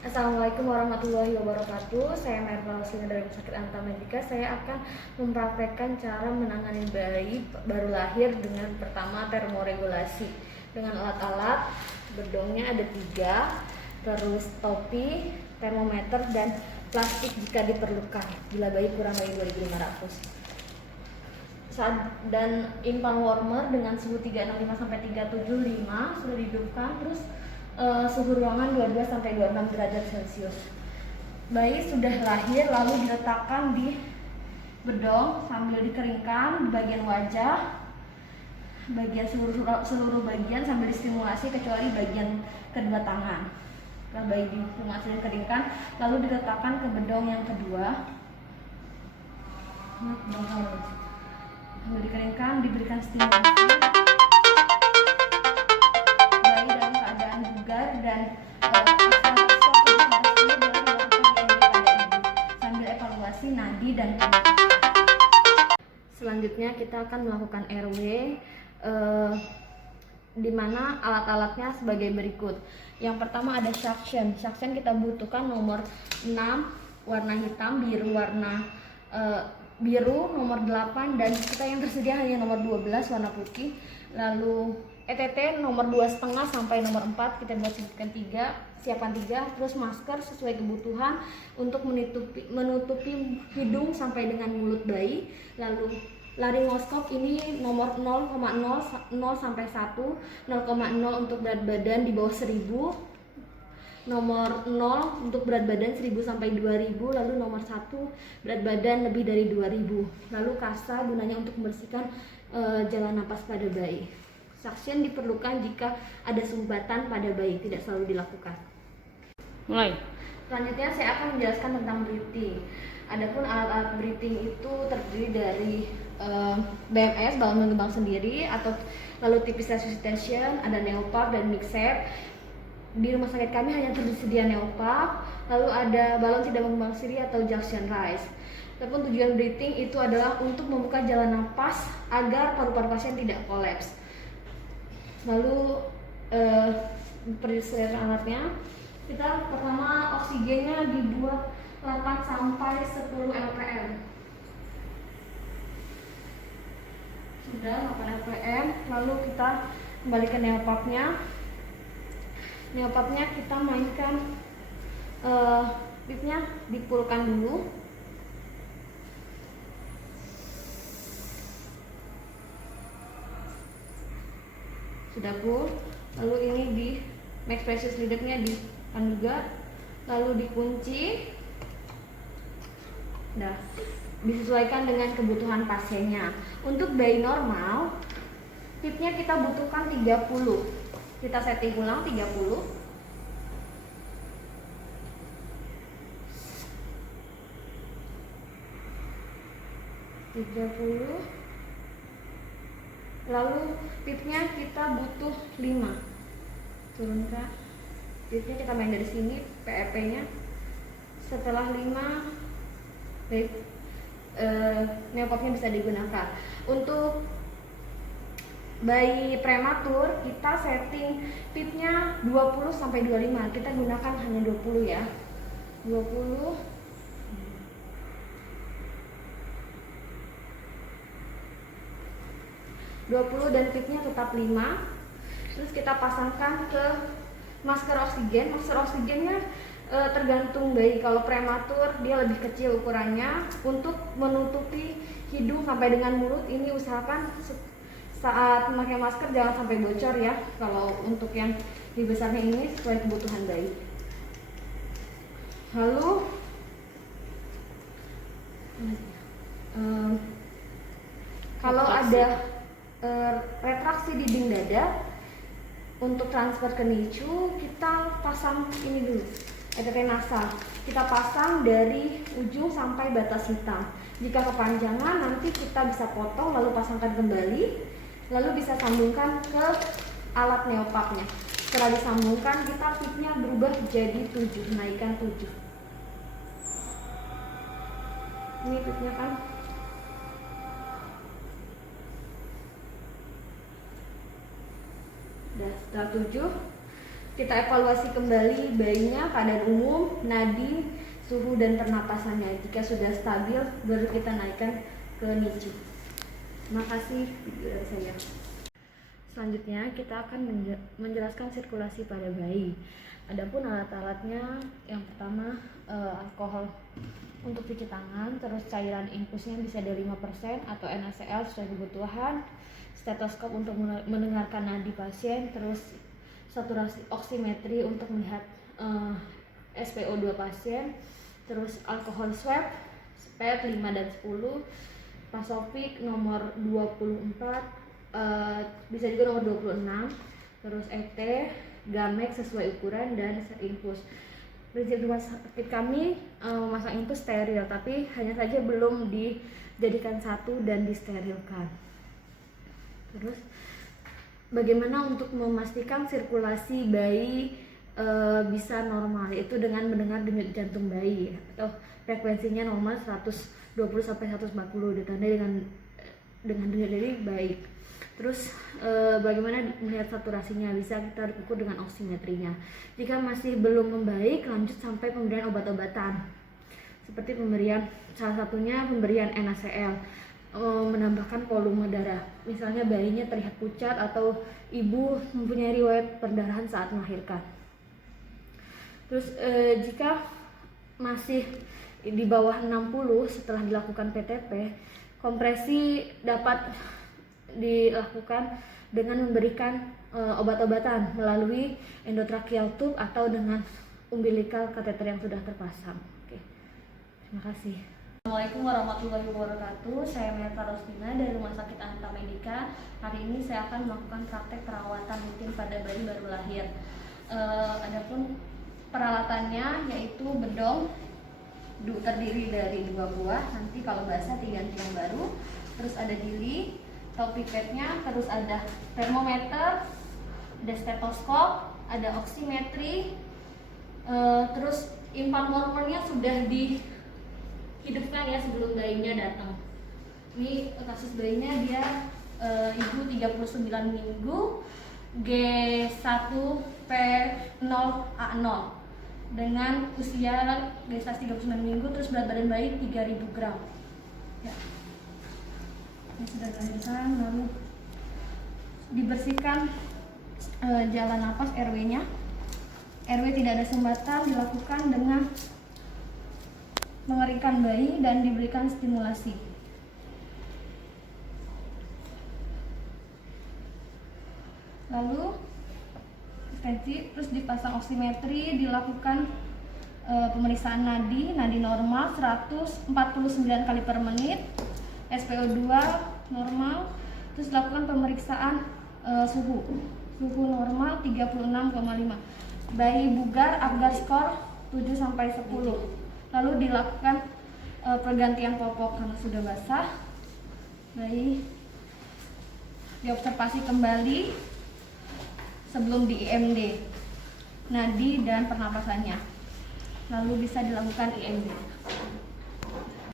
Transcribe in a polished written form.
Assalamualaikum warahmatullahi wabarakatuh. Saya Merva Roslina dari Rumah Sakit Anta Medika. Saya akan mempraktekkan cara menangani bayi baru lahir dengan pertama termoregulasi dengan alat-alat. Bedongnya ada 3, terus topi, termometer, dan plastik jika diperlukan bila bayi kurang dari 2500. Dan infant warmer dengan suhu 365 sampai 375 sudah dihidupkan, terus suhu ruangan 22 sampai 26 derajat Celcius. Bayi sudah lahir lalu diletakkan di bedong sambil dikeringkan di bagian wajah, bagian seluruh bagian sambil distimulasi kecuali bagian kedua tangan. Setelah bayi distimulasi dan dikeringkan, lalu diletakkan ke bedong yang kedua. Sambil dikeringkan, diberikan stimulasi. Bayi dalam keadaan bugar dan sambil evaluasi nadi dan selanjutnya kita akan melakukan RW di mana alat-alatnya sebagai berikut. Yang pertama ada suction. Suction kita butuhkan nomor 6 warna hitam, biru nomor 8, dan kita yang tersedia hanya nomor 12 warna putih. Lalu ETT nomor 2,5 sampai nomor 4 kita buat siapkan 3, terus masker sesuai kebutuhan untuk menutupi hidung sampai dengan mulut bayi. Lalu laringoskop ini nomor 0,0 sampai 1, 0,0 untuk berat badan di bawah 1000, nomor 0 untuk berat badan 1000 sampai 2000, lalu nomor 1 berat badan lebih dari 2000. Lalu kasa gunanya untuk membersihkan jalan napas pada bayi. Suction diperlukan jika ada sumbatan pada bayi, tidak selalu dilakukan. Mulai. Selanjutnya saya akan menjelaskan tentang breathing. Adapun alat-alat breathing itu terdiri dari BMS, balon mengembang sendiri, atau lalu tipis resuscitation, ada neopark dan mixed. Di rumah sakit kami hanya tersedia neopark, lalu ada balon tidak mengembang sendiri atau junction rise. Adapun tujuan breathing itu adalah untuk membuka jalan napas agar paru-paru pasien tidak kolaps. Lalu perisian alatnya, kita pertama oksigennya dibuat 8 sampai 10 lpm. Sudah 8 lpm, lalu kita kembali ke neoparknya. Neopapnya kita mainkan pipnya dipulkan dulu. Sudah full. Lalu ini di max pressure leadernya ditekan juga, lalu dikunci. Nah, disesuaikan dengan kebutuhan pasiennya. Untuk bayi normal, pipnya kita butuhkan 30. Kita setting ulang 30. Lalu pipnya kita butuh 5. Turunkan. Pipnya kita main dari sini, PEP-nya. Setelah 5, neopapnya bisa digunakan. Untuk bayi prematur kita setting pipnya 20 sampai 25. Kita gunakan hanya 20 ya. 20 dan pipnya tetap 5. Terus kita pasangkan ke masker oksigen. Masker oksigennya tergantung bayi. Kalau prematur dia lebih kecil ukurannya. Untuk menutupi hidung sampai dengan mulut, ini usahakan saat memakai masker jangan sampai bocor ya. Kalau untuk yang lebih besarnya ini sesuai kebutuhan bayi. Lalu kalau ada retraksi dinding dada, untuk transfer ke NICU kita pasang ini dulu, ETT nasal. Kita pasang dari ujung sampai batas hitam. Jika kepanjangan nanti kita bisa potong lalu pasangkan kembali, lalu bisa sambungkan ke alat neopapnya. Setelah disambungkan, kita pipnya berubah jadi 7, naikkan 7. Ini pipnya kan. Setelah 7, kita evaluasi kembali bayinya, keadaan umum, nadi, suhu dan pernapasannya. Jika sudah stabil, baru kita naikkan ke NICU. Terima kasih video dari saya. Selanjutnya kita akan menjelaskan sirkulasi pada bayi. Adapun alat-alatnya, yang pertama alkohol untuk cuci tangan, terus cairan infusnya bisa dari 5% atau NaCl sesuai kebutuhan, stetoskop untuk mendengarkan nadi pasien, terus saturasi oximetri untuk melihat SpO2 pasien, terus alkohol swab, SPED 5 dan 10, Pasofik nomor 24, bisa juga nomor 26, terus ET, Gamex sesuai ukuran, dan infus. Prinsip rumah sakit kami memasang infus steril, tapi hanya saja belum dijadikan satu dan disterilkan. Terus bagaimana untuk memastikan sirkulasi bayi bisa normal, yaitu dengan mendengar denyut jantung bayi atau frekuensinya normal 120-140, ditandai dengan denyut jadi baik. Terus bagaimana melihat saturasinya, bisa kita ukur dengan oximetrinya. Jika masih belum membaik, lanjut sampai pemberian obat-obatan seperti salah satunya pemberian NaCl, menambahkan volume darah. Misalnya bayinya terlihat pucat atau ibu mempunyai riwayat perdarahan saat melahirkan. Terus jika masih di bawah 60 setelah dilakukan PTP, kompresi dapat dilakukan dengan memberikan obat-obatan melalui endotracheal tube atau dengan umbilical catheter yang sudah terpasang. Oke. Terima kasih. Assalamualaikum warahmatullahi wabarakatuh. Saya Meta Rostina dari Rumah Sakit Anta Medika. Hari ini saya akan melakukan praktek perawatan rutin pada bayi baru lahir. Adapun peralatannya yaitu bedong terdiri dari 2 buah, nanti kalau basah diganti yang baru. Terus ada dili, top pipetnya, terus ada termometer, ada stetoskop, ada oximetri, terus infant warmernya sudah dihidupkan ya sebelum bayinya datang. Ini kasus bayinya dia ibu 39 minggu, G1P0A0 dengan usia gestasi 39 minggu, terus berat badan bayi 3000 gram. Ya. Ini sudah dilahirkan, lalu dibersihkan jalan napas RW-nya. RW tidak ada sumbatan, dilakukan dengan mengeringkan bayi dan diberikan stimulasi. Lalu terus dipasang oximetri, dilakukan pemeriksaan nadi normal 149 kali per menit, SpO2 normal, terus dilakukan pemeriksaan suhu normal 36,5. Bayi bugar Apgar skor 7-10. Lalu dilakukan pergantian popok karena sudah basah. Bayi diobservasi kembali sebelum di IMD nadi dan pernapasannya, lalu bisa dilakukan IMD.